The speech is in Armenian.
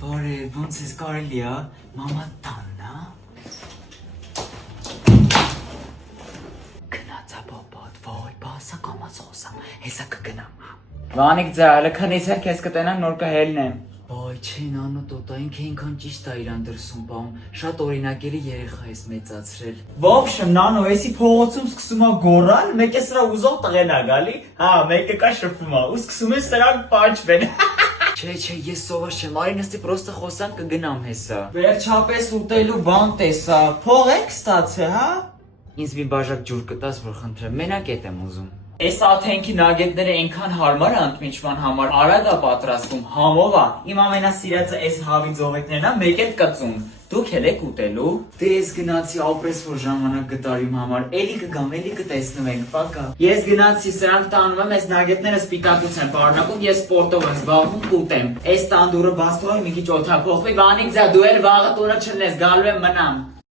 Բարև, ոնց ես կարելի է, մամա տանն է։ Գնացա բաբատ, վայ, բասա կամաց խոսամ, հեսա կգնամ։ Վանիկ ձայլը քնից է քեզ կտենան նոր կհելնեմ։ Վայ, չի նանո տոտա, ինքը ինքան ճիշտ է իրան դրսում բամ, շատ օրինակելի երեխա ես մեծացրել։ Ոբշը նանո, էսի փողոցում սկսում է գոռալ, մեկը սրա ուզող տղեն է գալի, հա, մեկը կա շփվում է, ու սկսում է սրանք պաճվեն։ Չէ, ես սովոր չեմ, արի նստի պրոստը խոսանք կգնամ հեսա։ Վերջապես ուտելու բան տեսա, փող եք ստացե, հա։ Ինձ մի բաժակ ջուր կտաս, որ խնդրեմ, մենակ էտ եմ ուզում։ Այս աթենքի նագետները այնքան հարմար է ընդմիջման համար, արագ է պատրաստում, համով է։ Իմ ամենասիրածը այս հավի ձողիկներն է, մեկ էլ կծում։ Դուք էլ եք ուտելու։ Դե ես գնացի ապրես որ ժամանակ գտար իմ համար, էլի կգամ, էլի կտեսնվենք, պակա։ Ես գնացի, սրանք տանում եմ, այս նագետները սպիտակուց են պարունակում, ես սպորտով եմ զբաղվում, կուտեմ։ Այս տանդուրը բաց թողի մի քիչ օդափոխվի, Վանիկ ձա, դու էլ վաղը տունը չլնես, գալու եմ մնամ։